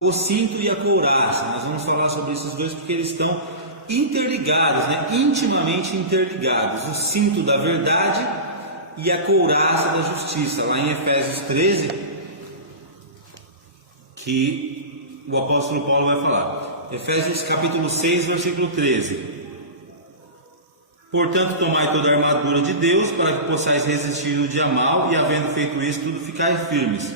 o cinto e a couraça. Nós vamos falar sobre esses dois porque eles estão interligados, né? Intimamente interligados. O cinto da verdade e a couraça da justiça. Lá em Efésios 13, que o apóstolo Paulo vai falar. Efésios capítulo 6, versículo 13. Portanto, tomai toda a armadura de Deus, para que possais resistir no dia mau, e havendo feito isso, tudo ficai firmes.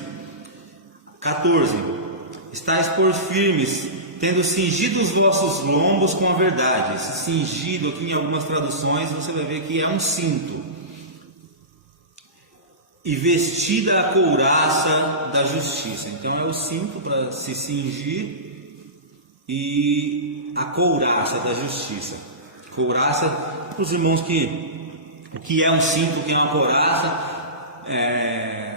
14. Estais por firmes, tendo cingido os vossos lombos com a verdade. Esse cingido aqui em algumas traduções você vai ver que é um cinto. E vestida a couraça da justiça. Então é o cinto para se cingir e a couraça da justiça. Couraça, para os irmãos o que é um cinto, o que é uma couraça.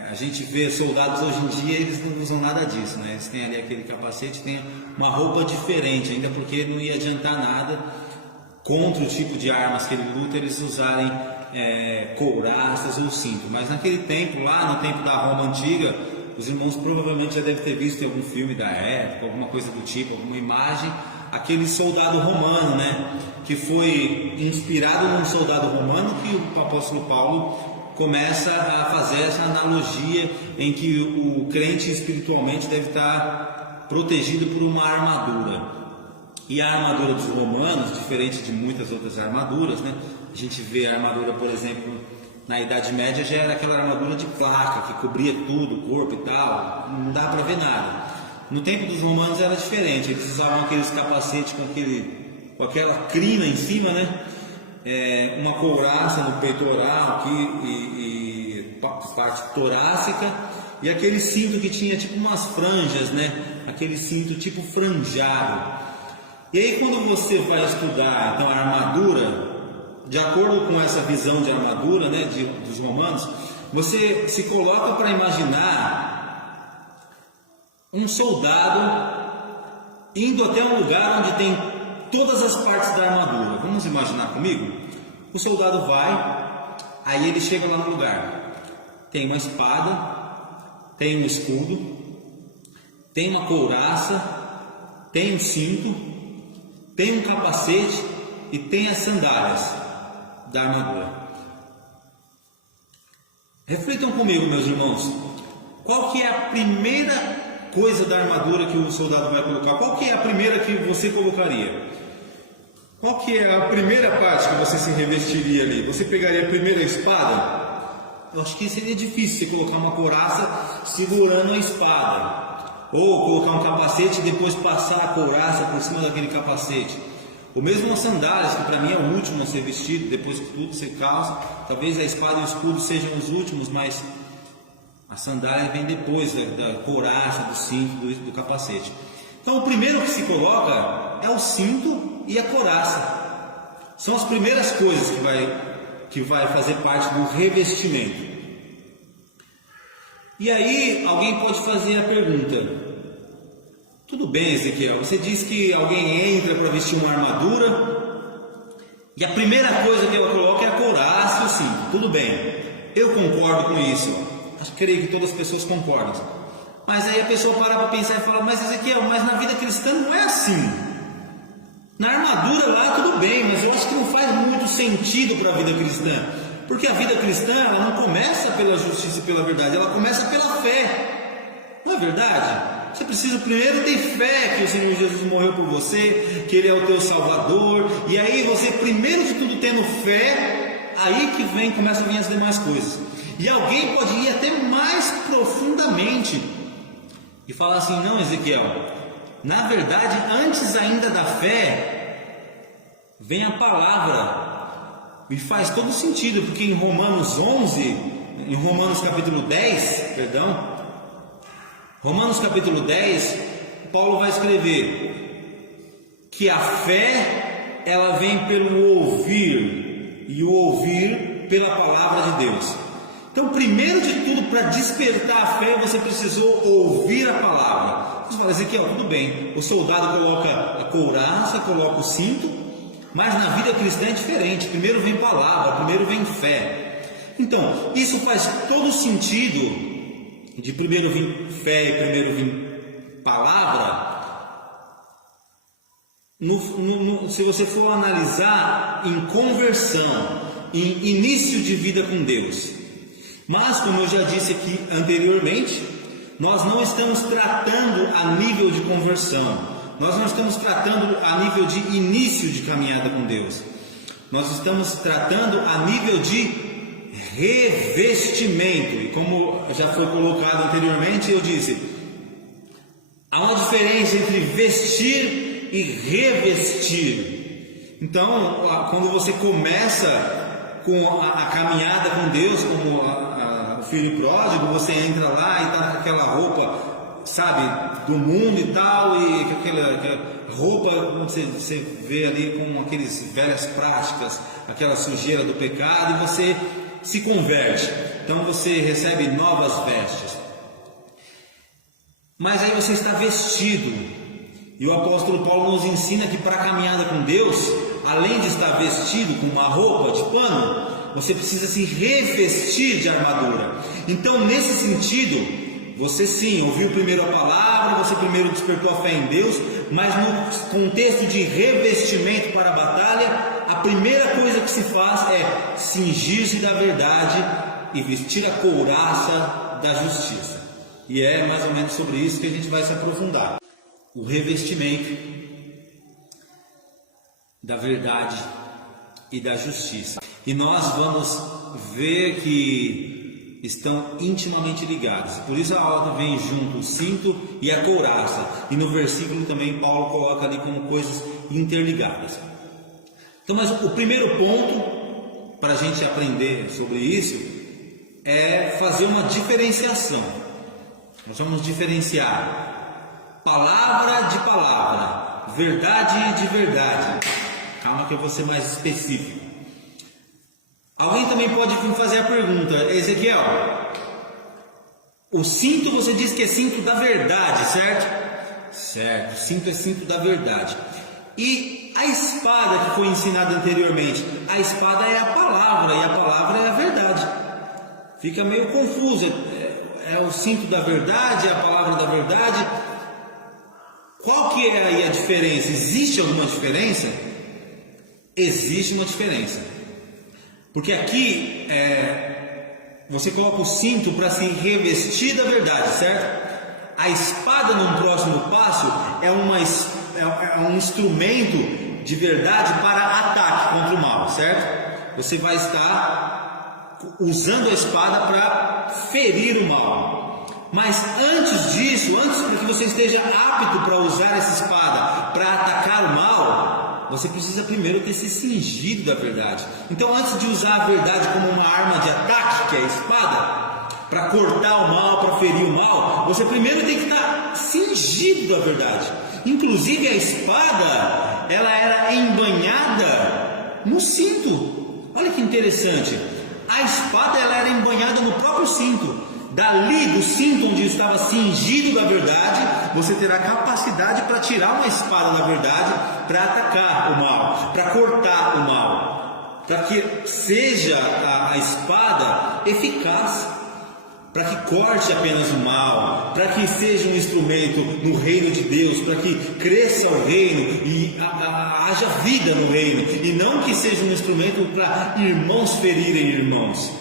A gente vê soldados hoje em dia, eles não usam nada disso, né? Eles têm ali aquele capacete, tem uma roupa diferente, ainda porque não ia adiantar nada contra o tipo de armas que ele luta, eles usarem couraças ou cinto. Mas naquele tempo, lá no tempo da Roma antiga, os irmãos provavelmente já devem ter visto em algum filme da época, alguma coisa do tipo, alguma imagem, aquele soldado romano, né? Que foi inspirado num soldado romano que o apóstolo Paulo começa a fazer essa analogia em que o crente espiritualmente deve estar protegido por uma armadura. E a armadura dos romanos, diferente de muitas outras armaduras, né? A gente vê a armadura, por exemplo, na Idade Média já era aquela armadura de placa que cobria tudo, o corpo e tal, não dá para ver nada. No tempo dos romanos era diferente, eles usavam aqueles capacetes com aquela crina em cima, né? Uma couraça no peitoral aqui e parte torácica, e aquele cinto que tinha tipo umas franjas, né? Aquele cinto tipo franjado. E aí quando você vai estudar então a armadura, de acordo com essa visão de armadura, né, dos romanos, você se coloca para imaginar um soldado indo até um lugar onde tem todas as partes da armadura. Vamos imaginar comigo? O soldado vai, aí ele chega lá no lugar. Tem uma espada, tem um escudo, tem uma couraça, tem um cinto, tem um capacete e tem as sandálias da armadura. Reflitam comigo, meus irmãos. Qual que é a primeira coisa da armadura que o soldado vai colocar? Qual que é a primeira que você colocaria? Qual que é a primeira parte que você se revestiria ali? Você pegaria primeiro a espada? Eu acho que seria difícil você colocar uma couraça segurando a espada, ou colocar um capacete e depois passar a couraça por cima daquele capacete. Ou mesmo as sandálias, que para mim é o último a ser vestido, depois que tudo você calça. Talvez a espada e o escudo sejam os últimos, mas a sandália vem depois da couraça, do cinto, do capacete. Então o primeiro que se coloca é o cinto e a couraça. São as primeiras coisas que vai fazer parte do revestimento. E aí alguém pode fazer a pergunta: tudo bem, Ezequiel, você diz que alguém entra para vestir uma armadura e a primeira coisa que ela coloca é a couraça e o cinto. Tudo bem, eu concordo com isso. Creio que todas as pessoas concordam. Mas aí a pessoa para pensar e fala: mas Ezequiel, mas na vida cristã não é assim. Na armadura lá tudo bem, mas eu acho que não faz muito sentido para a vida cristã. Porque a vida cristã ela não começa pela justiça e pela verdade, ela começa pela fé. Não é verdade? Você precisa primeiro ter fé que o Senhor Jesus morreu por você, que Ele é o teu Salvador. E aí você, primeiro de tudo, tendo fé, aí que começam a vir as demais coisas. E alguém pode ir até mais profundamente e falar assim: não, Ezequiel, na verdade, antes ainda da fé, vem a palavra. E faz todo sentido, porque em Romanos capítulo 10, Romanos capítulo 10, Paulo vai escrever que a fé, ela vem pelo ouvir, e o ouvir pela palavra de Deus. Então, primeiro de tudo, para despertar a fé, você precisou ouvir a palavra. Você fala: Ezequiel, tudo bem, o soldado coloca a couraça, coloca o cinto, mas na vida cristã é diferente. Primeiro vem palavra, primeiro vem fé. Então, isso faz todo sentido de primeiro vir fé, primeiro vir palavra, se você for analisar em conversão, em início de vida com Deus. Mas, como eu já disse aqui anteriormente, nós não estamos tratando a nível de conversão, nós não estamos tratando a nível de início de caminhada com Deus, nós estamos tratando a nível de revestimento. E como já foi colocado anteriormente, eu disse, há uma diferença entre vestir e revestir. Então, quando você começa com a caminhada com Deus, como o filho pródigo, você entra lá e está com aquela roupa, sabe, do mundo e tal, e aquela roupa, você vê ali com aquelas velhas práticas, aquela sujeira do pecado, e você se converte. Então você recebe novas vestes. Mas aí você está vestido. E o apóstolo Paulo nos ensina que para a caminhada com Deus, além de estar vestido com uma roupa de pano, você precisa se revestir de armadura. Então, nesse sentido, você sim ouviu primeiro a palavra, você primeiro despertou a fé em Deus, mas no contexto de revestimento para a batalha, a primeira coisa que se faz é cingir-se da verdade e vestir a couraça da justiça. E é mais ou menos sobre isso que a gente vai se aprofundar. O revestimento da verdade e da justiça. E nós vamos ver que estão intimamente ligados. Por isso a ordem vem junto, o cinto e a couraça. E no versículo também Paulo coloca ali como coisas interligadas. Então, mas o primeiro ponto para a gente aprender sobre isso é fazer uma diferenciação. Nós vamos diferenciar palavra de palavra, verdade de verdade. Calma que eu vou ser mais específico. Alguém também pode fazer a pergunta: Ezequiel, o cinto você diz que é cinto da verdade, certo? Certo, cinto é cinto da verdade. E a espada que foi ensinada anteriormente, a espada é a palavra, e a palavra é a verdade. Fica meio confuso, é o cinto da verdade, é a palavra da verdade. Qual que é aí a diferença? Existe alguma diferença? Existe uma diferença. Porque aqui você coloca o cinto para se revestir da verdade, certo? A espada, num próximo passo, é um instrumento de verdade para ataque contra o mal, certo? Você vai estar usando a espada para ferir o mal. Mas antes disso, antes para que você esteja apto para usar essa espada para atacar o mal, você precisa primeiro ter se cingido da verdade. Então, antes de usar a verdade como uma arma de ataque, que é a espada, para cortar o mal, para ferir o mal, você primeiro tem que estar cingido da verdade. Inclusive a espada, ela era embanhada no cinto. Olha que interessante. A espada, ela era embanhada no próprio cinto. Dali do cinto onde estava cingido da verdade, você terá capacidade para tirar uma espada da verdade, para atacar o mal, para cortar o mal, para que seja a espada eficaz, para que corte apenas o mal, para que seja um instrumento no reino de Deus, para que cresça o reino e haja vida no reino, e não que seja um instrumento para irmãos ferirem irmãos.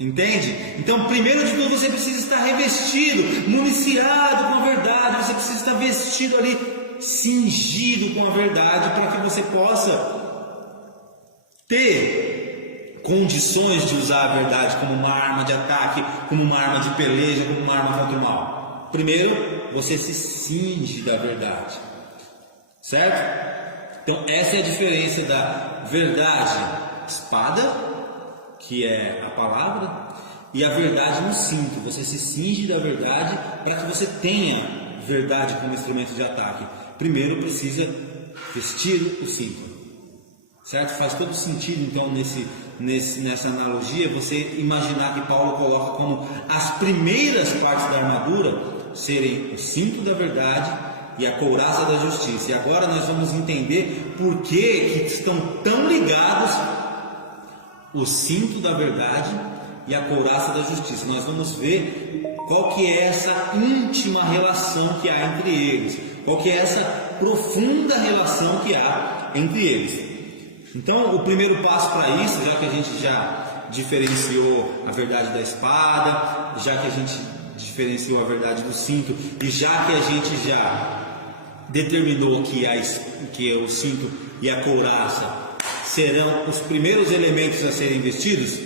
Entende? Então, primeiro de tudo, você precisa estar revestido, municiado com a verdade. Você precisa estar vestido ali, cingido com a verdade, para que você possa ter condições de usar a verdade como uma arma de ataque, como uma arma de peleja, como uma arma contra o mal. Primeiro, você se cinge da verdade, certo? Então, essa é a diferença da verdade, espada, que é a palavra, e a verdade no cinto. Você se cinge da verdade para que você tenha verdade como instrumento de ataque. Primeiro precisa vestir o cinto, certo? Faz todo sentido então nessa analogia você imaginar que Paulo coloca como as primeiras partes da armadura serem o cinto da verdade e a couraça da justiça. E agora nós vamos entender por que estão tão ligados o cinto da verdade e a couraça da justiça. Nós vamos ver qual que é essa íntima relação que há entre eles, qual que é essa profunda relação que há entre eles. Então, o primeiro passo para isso, já que a gente já diferenciou a verdade da espada, já que a gente diferenciou a verdade do cinto, e já que a gente já determinou que o cinto e a couraça serão os primeiros elementos a serem vestidos,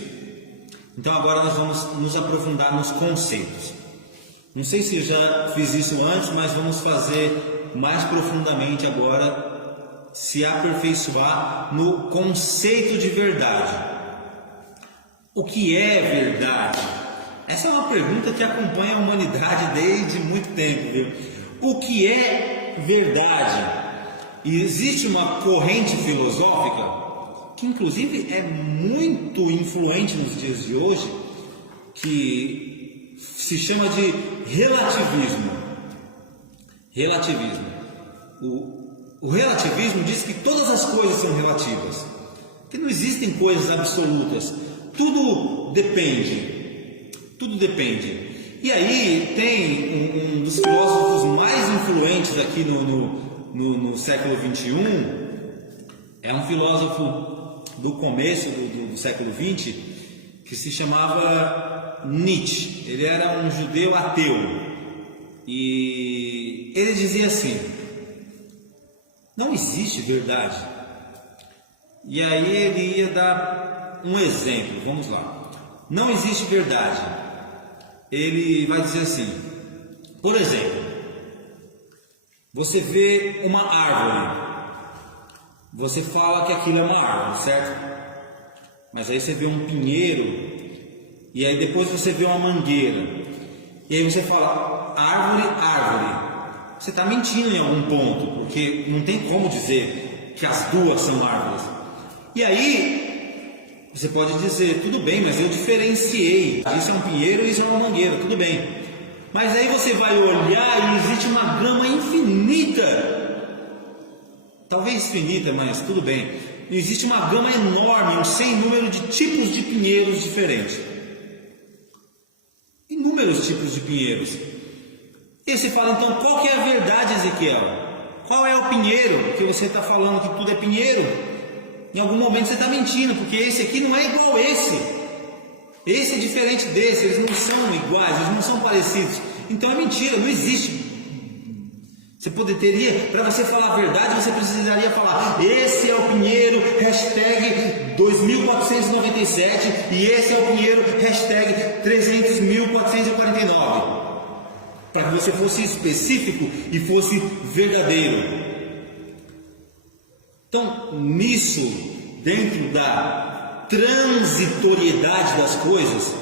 então agora nós vamos nos aprofundar nos conceitos. Não sei se eu já fiz isso antes, mas vamos fazer mais profundamente agora, se aperfeiçoar no conceito de verdade. O que é verdade? Essa é uma pergunta que acompanha a humanidade desde muito tempo, viu? O que é verdade? E existe uma corrente filosófica que inclusive é muito influente nos dias de hoje, que se chama de relativismo. O relativismo diz que todas as coisas são relativas, que não existem coisas absolutas, tudo depende. E aí tem um dos filósofos mais influentes aqui no século XXI, é um filósofo do começo do século XX, que se chamava Nietzsche. Ele era um judeu ateu, e ele dizia assim: não existe verdade. E aí ele ia dar um exemplo, vamos lá. Não existe verdade. Ele vai dizer assim, por exemplo, você vê uma árvore, você fala que aquilo é uma árvore, certo? Mas aí você vê um pinheiro, e aí depois você vê uma mangueira, e aí você fala árvore. Você está mentindo em algum ponto, porque não tem como dizer que as duas são árvores. E aí você pode dizer, tudo bem, mas eu diferenciei, isso é um pinheiro e isso é uma mangueira, tudo bem. Mas aí você vai olhar e existe uma gama infinita, talvez infinita, mas tudo bem. Existe uma gama enorme, um sem número de tipos de pinheiros diferentes. Inúmeros tipos de pinheiros. E você fala, então, qual que é a verdade, Ezequiel? Qual é o pinheiro? Que você está falando que tudo é pinheiro? Em algum momento você está mentindo, porque esse aqui não é igual a esse. Esse é diferente desse, eles não são iguais, eles não são parecidos. Então é mentira, não existe. Você teria, para você falar a verdade, você precisaria falar: esse é o pinheiro, hashtag 2497, e esse é o pinheiro, hashtag 300.449. Para que você fosse específico e fosse verdadeiro. Então, nisso, dentro da transitoriedade das coisas,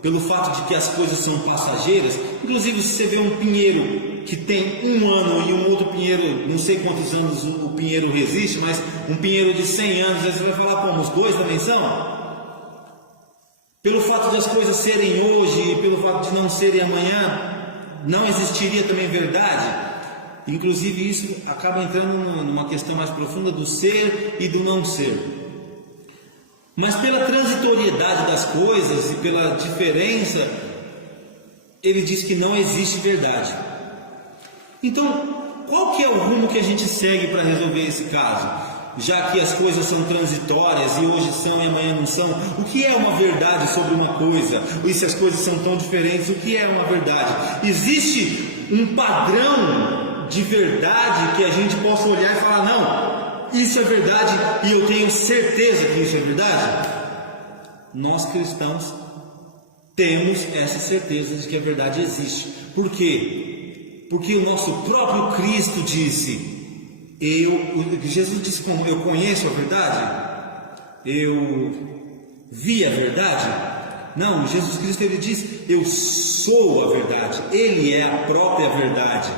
pelo fato de que as coisas são passageiras, inclusive se você vê um pinheiro que tem 1 ano e um outro pinheiro, não sei quantos anos o pinheiro resiste, mas um pinheiro de 100 anos, aí você vai falar, como os dois também são? Pelo fato de as coisas serem hoje e pelo fato de não serem amanhã, não existiria também verdade? Inclusive isso acaba entrando numa questão mais profunda do ser e do não ser. Mas pela transitoriedade das coisas e pela diferença, ele diz que não existe verdade. Então, qual que é o rumo que a gente segue para resolver esse caso? Já que as coisas são transitórias e hoje são e amanhã não são, o que é uma verdade sobre uma coisa? E se as coisas são tão diferentes, o que é uma verdade? Existe um padrão de verdade que a gente possa olhar e falar, não, isso é verdade e eu tenho certeza que isso é verdade? Nós cristãos temos essa certeza de que a verdade existe. Por quê? Porque o nosso próprio Cristo disse, Jesus disse, como eu conheço a verdade, eu vi a verdade. Não, Jesus Cristo ele diz, eu sou a verdade, Ele é a própria verdade,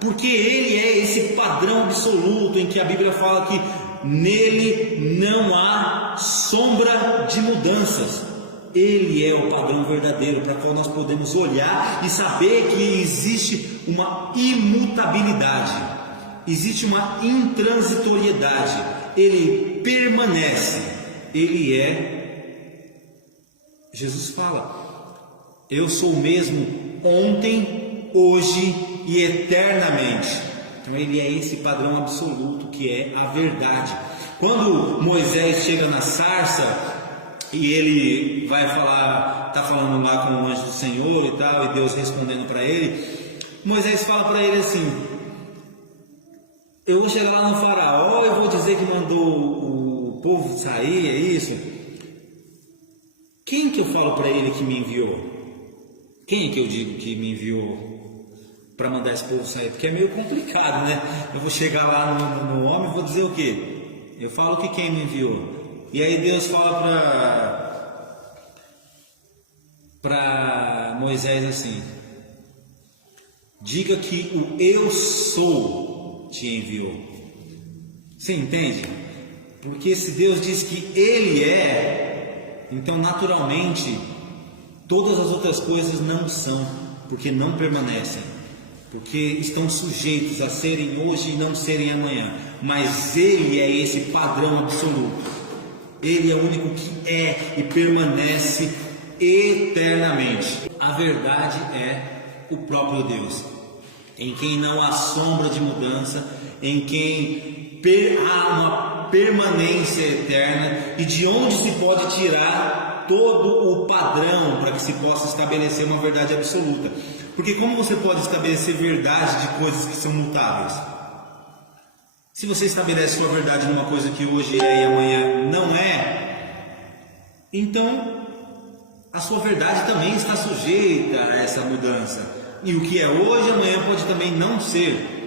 porque Ele é esse padrão absoluto em que a Bíblia fala que nele não há sombra de mudanças. Ele é o padrão verdadeiro para o qual nós podemos olhar e saber que existe uma imutabilidade, existe uma intransitoriedade. Ele permanece, Ele é. Jesus fala, eu sou o mesmo ontem, hoje e eternamente. Então ele é esse padrão absoluto que é a verdade. Quando Moisés chega na sarça e ele vai falar, está falando lá com o anjo do Senhor e tal, e Deus respondendo para ele, Moisés fala para ele assim: eu vou chegar lá no faraó, eu vou dizer que mandou o povo sair, é isso? Quem que eu falo para ele que me enviou? Quem é que eu digo que me enviou para mandar esse povo sair? Porque é meio complicado, né? Eu vou chegar lá no homem e vou dizer o quê? Eu falo que quem me enviou. E aí Deus fala para Moisés assim: diga que o eu sou te enviou. Você entende? Porque se Deus diz que Ele é, então naturalmente todas as outras coisas não são, porque não permanecem, porque estão sujeitos a serem hoje e não serem amanhã. Mas Ele é esse padrão absoluto. Ele é o único que é e permanece eternamente. A verdade é o próprio Deus, em quem não há sombra de mudança, em quem há uma permanência eterna, e de onde se pode tirar todo o padrão para que se possa estabelecer uma verdade absoluta. Porque como você pode estabelecer verdade de coisas que são mutáveis? Se você estabelece sua verdade numa coisa que hoje é e amanhã não é, então a sua verdade também está sujeita a essa mudança. E o que é hoje, amanhã pode também não ser.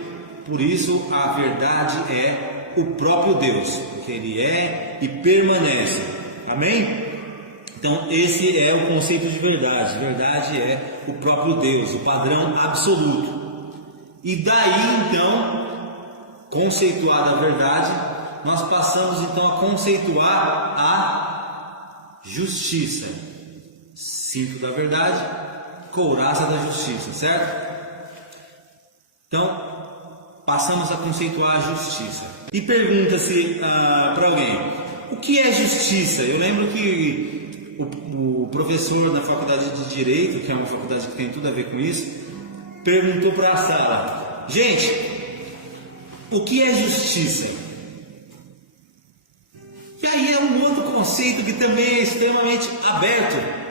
Por isso a verdade é o próprio Deus, porque Ele é e permanece. Amém? Então esse é o conceito de verdade. Verdade é o próprio Deus, o padrão absoluto. E daí então, conceituada a verdade, nós passamos então a conceituar a justiça. Cinto da verdade, couraça da justiça, certo? Então passamos a conceituar a justiça. E pergunta-se para alguém: o que é justiça? Eu lembro que o professor da faculdade de Direito, que é uma faculdade que tem tudo a ver com isso, perguntou para a sala: gente, o que é justiça? E aí é um outro conceito que também é extremamente aberto.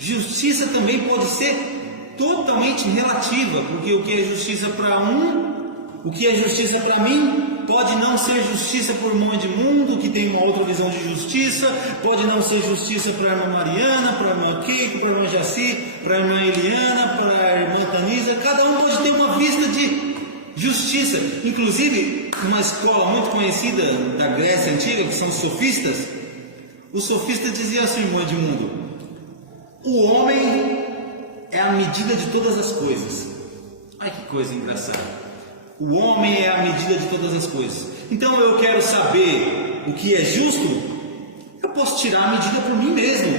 Justiça também pode ser totalmente relativa, porque o que é justiça para o que é justiça para mim, pode não ser justiça por irmão Edmundo, que tem uma outra visão de justiça, pode não ser justiça para a irmã Mariana, para a irmã Keiko, para a irmã Jaci, para a irmã Eliana, para a irmã Tanisa. Cada um pode ter uma vista de justiça. Inclusive, numa escola muito conhecida da Grécia Antiga, que são os sofistas diziam assim, irmão Edmundo: o homem é a medida de todas as coisas. Ai, que coisa engraçada. O homem é a medida de todas as coisas. Então eu quero saber o que é justo, eu posso tirar a medida por mim mesmo.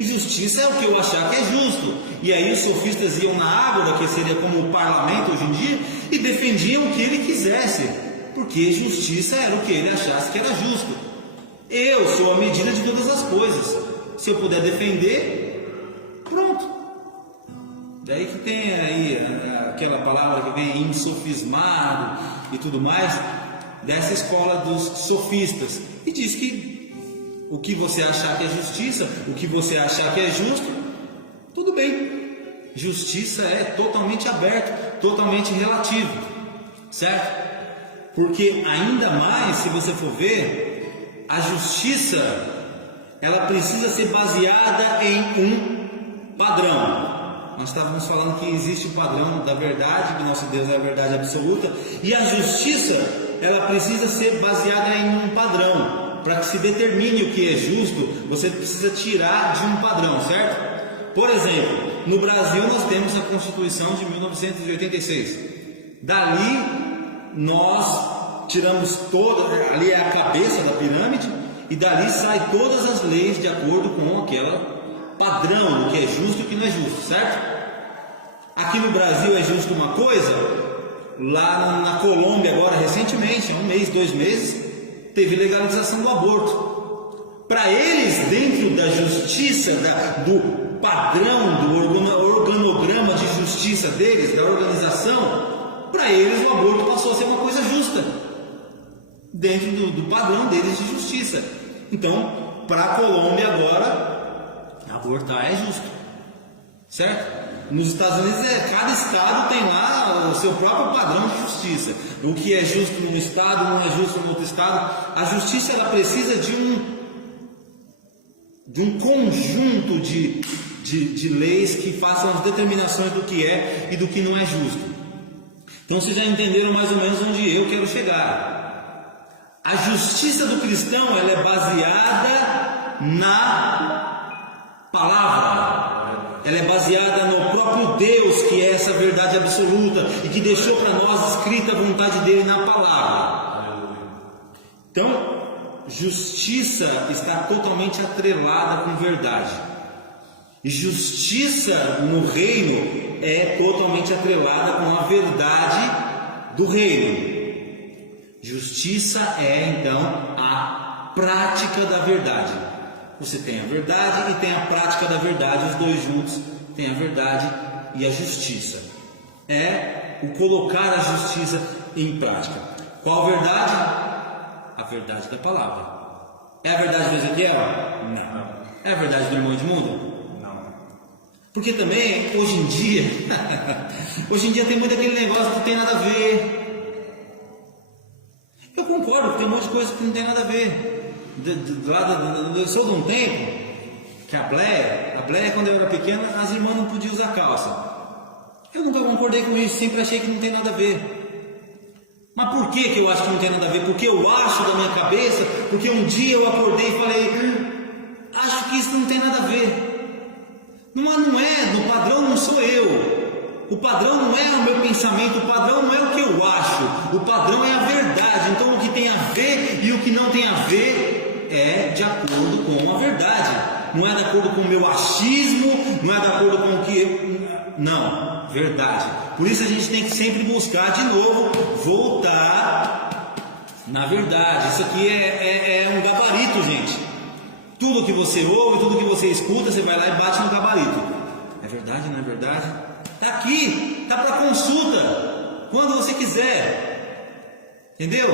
E justiça é o que eu achar que é justo. E aí os sofistas iam na ágora, que seria como o parlamento hoje em dia, e defendiam o que ele quisesse, porque justiça era o que ele achasse que era justo. Eu sou a medida de todas as coisas. Se eu puder defender, pronto. Daí que tem aí aquela palavra que vem insofismado e tudo mais, dessa escola dos sofistas, e diz que o que você achar que é justiça, o que você achar que é justo, tudo bem. Justiça é totalmente aberto, totalmente relativo, certo? Porque ainda mais, se você for ver, a justiça, ela precisa ser baseada em um padrão. Nós estávamos falando que existe o padrão da verdade, que nosso Deus é a verdade absoluta, e a justiça, ela precisa ser baseada em um padrão. Para que se determine o que é justo, você precisa tirar de um padrão, certo? Por exemplo, no Brasil nós temos a Constituição de 1986. Dali nós tiramos ali é a cabeça da pirâmide, e dali sai todas as leis de acordo com aquela padrão, o que é justo e o que não é justo, certo? Aqui no Brasil é justo uma coisa, lá na Colômbia agora recentemente, há 1 mês, 2 meses, teve legalização do aborto. Para eles, dentro da justiça, do padrão, do organograma de justiça deles, da organização, para eles o aborto passou a ser uma coisa justa, dentro do padrão deles de justiça. Então, para a Colômbia agora, abortar é justo, certo? Nos Estados Unidos, cada estado tem lá o seu próprio padrão de justiça. O que é justo num estado não é justo no outro estado. A justiça, ela precisa de um conjunto de leis que façam as determinações do que é e do que não é justo. Então vocês já entenderam mais ou menos onde eu quero chegar. A justiça do cristão, ela é baseada na palavra. Ela é baseada no próprio Deus, que é essa verdade absoluta e que deixou para nós escrita a vontade dele na palavra. Então, justiça está totalmente atrelada com verdade. E justiça no reino é totalmente atrelada com a verdade do reino. Justiça é então a prática da verdade. Você tem a verdade e tem a prática da verdade, os dois juntos tem a verdade e a justiça. É o colocar a justiça em prática. Qual verdade? A verdade da palavra. É a verdade do Ezequiel? Não. É a verdade do irmão Edmundo? Não. Porque também, hoje em dia tem muito aquele negócio que não tem nada a ver. Eu concordo que tem um monte de coisa que não tem nada a ver. Eu sou de um tempo que a Bleia, quando eu era pequena, as irmãs não podiam usar calça. Eu nunca concordei com isso, sempre achei que não tem nada a ver. Mas por que eu acho que não tem nada a ver? Porque eu acho da minha cabeça, porque um dia eu acordei e falei, acho que isso não tem nada a ver. Não é, no padrão não sou eu. O padrão não é o meu pensamento, o padrão não é o que eu acho, o padrão é a verdade. Então o que tem a ver e o que não tem a ver é de acordo com a verdade. Não é de acordo com o meu achismo, não é de acordo com o que... Não, verdade. Por isso a gente tem que sempre buscar de novo, voltar na verdade. Isso aqui é um gabarito, gente. Tudo que você ouve, tudo que você escuta, você vai lá e bate no gabarito. É verdade, não é verdade? Está aqui, está para consulta, quando você quiser, entendeu?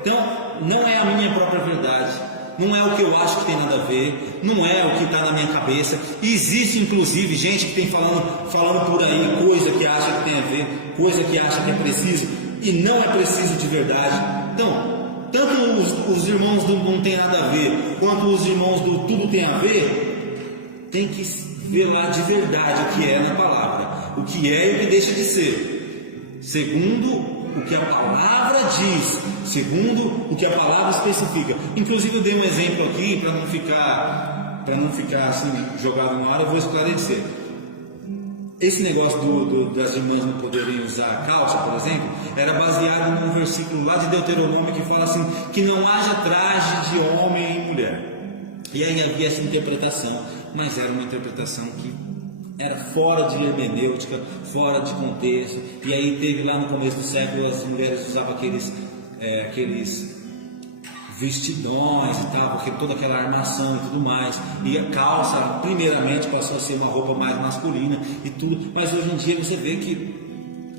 Então, não é a minha própria verdade, não é o que eu acho que tem nada a ver, não é o que está na minha cabeça. Existe inclusive gente que tem falando por aí coisa que acha que tem a ver, coisa que acha que é preciso e não é preciso de verdade. Então, tanto os irmãos do não tem nada a ver, quanto os irmãos do tudo tem a ver, tem que ver lá de verdade o que é na palavra. O que é e o que deixa de ser, segundo o que a palavra diz, segundo o que a palavra especifica. Inclusive eu dei um exemplo aqui para não ficar assim jogado na hora. Eu vou esclarecer. Esse negócio das irmãs não poderem usar calça, por exemplo, era baseado num versículo lá de Deuteronômio que fala assim, que não haja traje de homem e mulher. E aí havia essa interpretação, mas era uma interpretação que era fora de hermenêutica, fora de contexto. E aí teve lá no começo do século, as mulheres usavam aqueles vestidões e tal, porque toda aquela armação e tudo mais. E a calça, primeiramente, passou a ser uma roupa mais masculina e tudo. Mas hoje em dia você vê que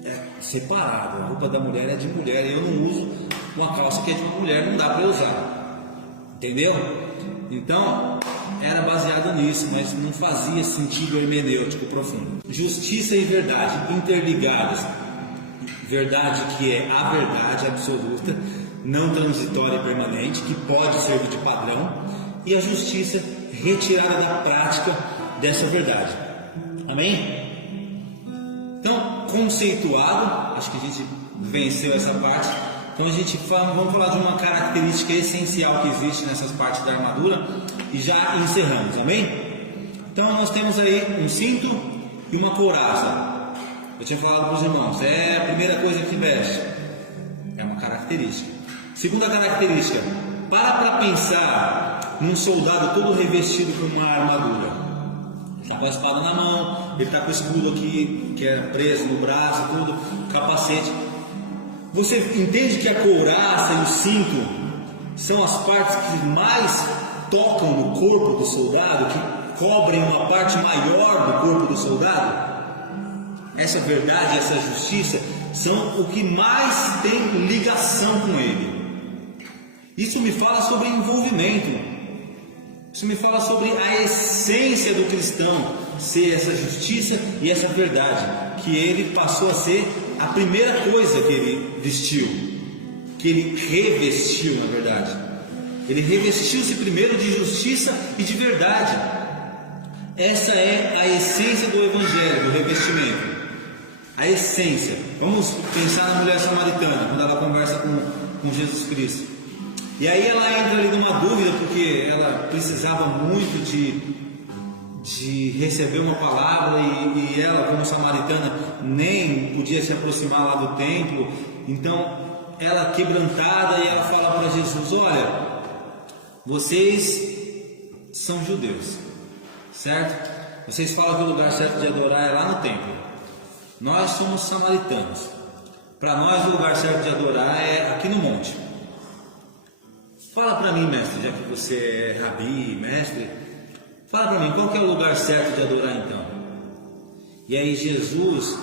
é separado. A roupa da mulher é de mulher. Eu não uso uma calça que é de uma mulher, não dá para usar. Entendeu? Então, era baseado nisso, mas não fazia sentido hermenêutico profundo. Justiça e verdade interligadas. Verdade que é a verdade absoluta, não transitória e permanente, que pode servir de padrão, e a justiça retirada da prática dessa verdade. Amém? Então, conceituado, acho que a gente venceu essa parte. Então vamos falar de uma característica essencial que existe nessas partes da armadura e já encerramos, amém? Então nós temos aí um cinto e uma couraça. Eu tinha falado para os irmãos, é a primeira coisa que veste, é uma característica. Segunda característica, para pensar num soldado todo revestido com uma armadura. Está com a espada na mão, ele está com o escudo aqui, que é preso no braço, tudo, capacete. Você entende que a couraça e o cinto são as partes que mais tocam no corpo do soldado, que cobrem uma parte maior do corpo do soldado? essa verdade, essa justiça, são o que mais tem ligação com Ele. Isso me fala sobre envolvimento. Isso me fala sobre a essência do cristão, ser essa justiça e essa verdade, que ele passou a ser a primeira coisa que ele vestiu, que ele revestiu, na verdade. Ele revestiu-se primeiro de justiça e de verdade. Essa é a essência do Evangelho, do revestimento. A essência. Vamos pensar na mulher samaritana, quando ela conversa com Jesus Cristo. E aí ela entra ali numa dúvida, porque ela precisava muito de receber uma palavra, e ela, como samaritana, nem podia se aproximar lá do templo. Então ela quebrantada, e ela fala para Jesus: olha, vocês são judeus, certo? Vocês falam que o lugar certo de adorar é lá no templo. Nós somos samaritanos. Para nós o lugar certo de adorar é aqui no monte. Fala para mim, mestre, já que você é rabi, mestre, fala para mim, qual que é o lugar certo de adorar então? E aí Jesus,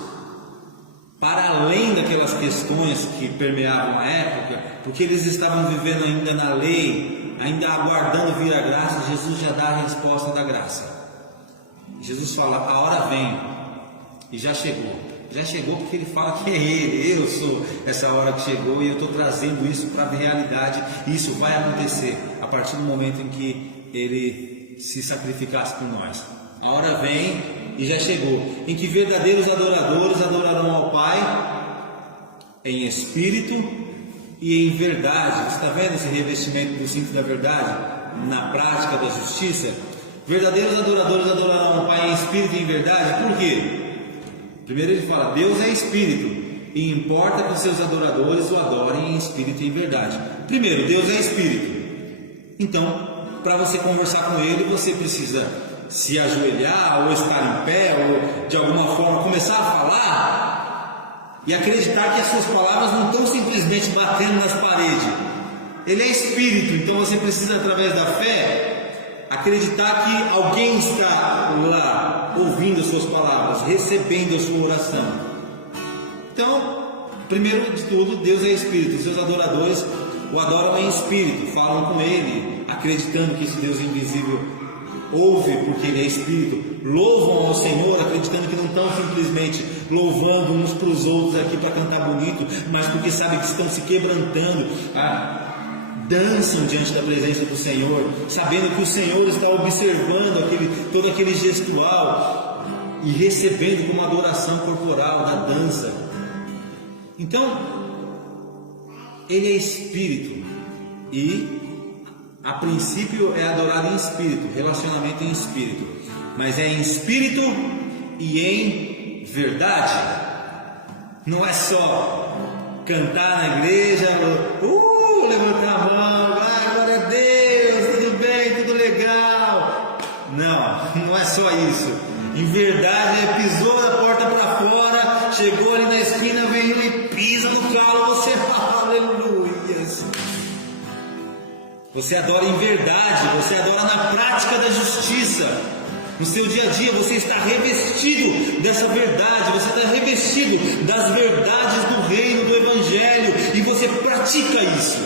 para além daquelas questões que permeavam a época, porque eles estavam vivendo ainda na lei, ainda aguardando vir a graça, Jesus já dá a resposta da graça. Jesus fala: a hora vem, e já chegou. Já chegou porque ele fala que é Ele, eu sou essa hora que chegou, e eu estou trazendo isso para a realidade, e isso vai acontecer a partir do momento em que Ele se sacrificasse por nós. A hora vem e já chegou, em que verdadeiros adoradores adorarão ao Pai em espírito e em verdade. Você está vendo esse revestimento do cinto da verdade na prática da justiça? Verdadeiros adoradores adorarão ao Pai em espírito e em verdade. Por quê? Primeiro ele fala: Deus é espírito, e importa que os seus adoradores o adorem em espírito e em verdade. Primeiro, Deus é espírito. Então, para você conversar com Ele, você precisa se ajoelhar, ou estar em pé, ou de alguma forma começar a falar e acreditar que as suas palavras não estão simplesmente batendo nas paredes. Ele é espírito, então você precisa, através da fé, acreditar que alguém está lá ouvindo as suas palavras, recebendo a sua oração. Então, primeiro de tudo, Deus é espírito, os seus adoradores o adoram em espírito, falam com Ele, acreditando que esse Deus invisível ouve, porque Ele é espírito, louvam ao Senhor, acreditando que não estão simplesmente louvando uns para os outros aqui para cantar bonito, mas porque sabem que estão se quebrantando, dançam diante da presença do Senhor, sabendo que o Senhor está observando todo aquele gestual e recebendo como adoração corporal da dança. Então, Ele é espírito, e a princípio é adorado em espírito, relacionamento em espírito, mas é em espírito e em verdade. Não é só cantar na igreja, levantar a mão, glória a Deus, tudo bem, tudo legal. Não é só isso. Em verdade, pisou da porta para fora, chegou ali na esquina, veio e pisa no calo, você aleluias. Você adora em verdade, você adora na prática da justiça. No seu dia a dia você está revestido dessa verdade, você está revestido das verdades do reino, do Evangelho, e você pratica isso.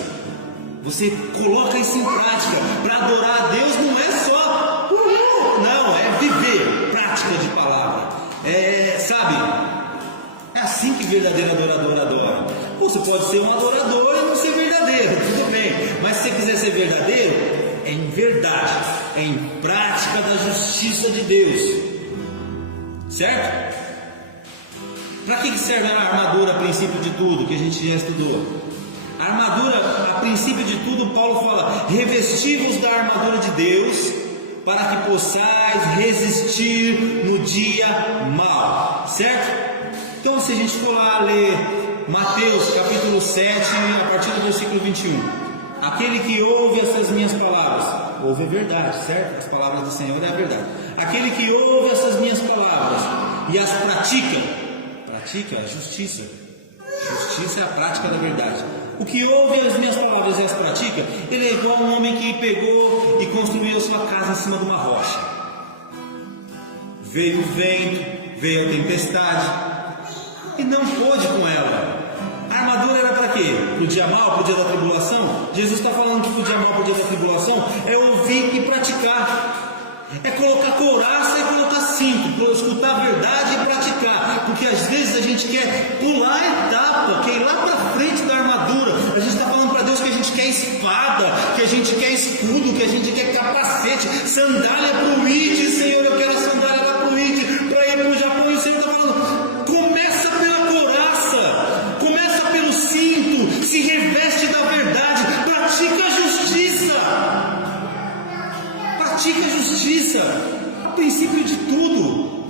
Você coloca isso em prática. Para adorar a Deus não é só não, é viver, prática de palavra. É assim que verdadeiro adorador adora. Você pode ser um adorador e não ser verdadeiro, tudo bem, mas se você quiser ser verdadeiro, é em verdade, é em prática da justiça de Deus, certo? Para que serve a armadura a princípio de tudo, que a gente já estudou? A armadura, a princípio de tudo, Paulo fala: revesti-vos da armadura de Deus, para que possais resistir no dia mau, certo? Então, se a gente for lá ler Mateus capítulo 7, a partir do versículo 21, aquele que ouve essas minhas palavras, ouve a verdade, certo? As palavras do Senhor é a verdade. Aquele que ouve essas minhas palavras e as pratica a justiça. Justiça é a prática da verdade. O que ouve as minhas palavras e as pratica, ele é igual a um homem que pegou e construiu a sua casa em cima de uma rocha. Veio o vento, veio a tempestade, e não pôde com ela. A armadura era para quê? Para o dia mal, para o dia da tribulação? Jesus está falando que para o dia mal, para o dia da tribulação é ouvir e praticar. É colocar couraça e colocar cinto, escutar a verdade e praticar. Porque às vezes a gente quer pular a etapa, quer ir lá para frente da armadura. A gente está falando para Deus que a gente quer espada, que a gente quer escudo, que a gente quer capacete, sandália para o id. Senhor, eu quero a sandália lá para o id, para ir para o Japão. E o Senhor está falando, começa pela couraça, começa pelo cinto, se reveste da verdade, pratica a justiça. Pratica a justiça, a princípio de tudo.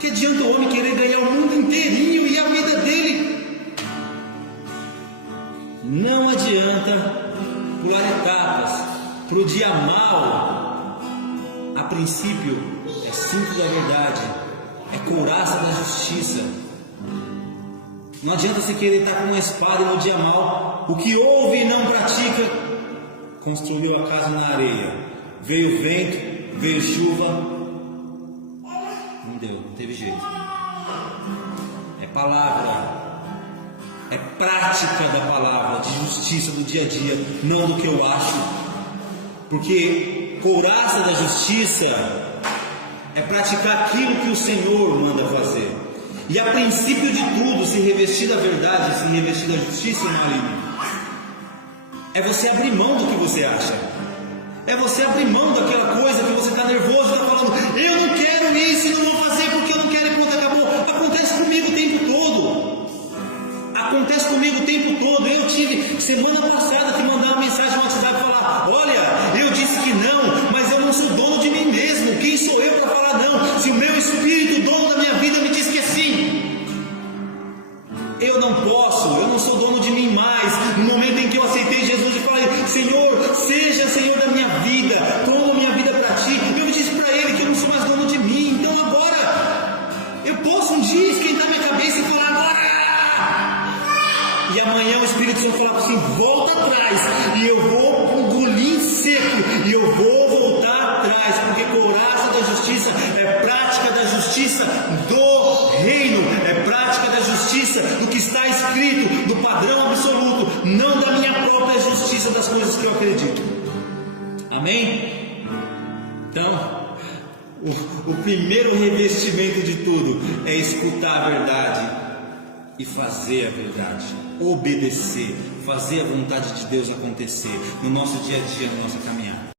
Que adianta o homem querer ganhar o mundo inteirinho e a vida dele? Não adianta pular etapas. Para o dia mal, a princípio é cinto da verdade, é couraça da justiça. Não adianta você querer estar com uma espada no dia mal. O que ouve e não pratica, construiu a casa na areia. Veio vento, veio chuva, não deu, não teve jeito. É palavra, é prática da palavra, de justiça do dia a dia, não do que eu acho. Porque couraça da justiça é praticar aquilo que o Senhor manda fazer. E a princípio de tudo, se revestir da verdade, se revestir da justiça, marido, é você abrir mão do que você acha. É você abrir mão daquela coisa que você está nervoso, está falando, eu não quero isso e não vou fazer porque eu não quero e pronto, acabou. Acontece comigo o tempo todo. Acontece comigo o tempo todo. Eu tive semana passada que mandar uma mensagem no WhatsApp e falar, olha, eu disse que não, mas eu não sou dono de mim mesmo. Quem sou eu para falar não? Se o meu espírito, o dono da minha vida, me diz que é sim. Eu não posso, eu não sou dono de mim mais. No momento em que eu aceitei Jesus e falei, Senhor, seja Senhor da minha vida, toma minha vida para ti. Eu disse para Ele que eu não sou mais dono de mim. Então agora, eu posso um dia esquentar minha cabeça e falar agora. E amanhã o Espírito Santo falar assim, volta atrás. E eu vou engolir em seco. E eu vou voltar atrás. Porque couraça da justiça é prática da justiça do reino. É prática da justiça do que está escrito, do padrão absoluto, não da minha própria justiça das coisas que eu acredito. Amém? Então, o primeiro revestimento de tudo é escutar a verdade e fazer a verdade, obedecer, fazer a vontade de Deus acontecer no nosso dia a dia, na nossa caminhada.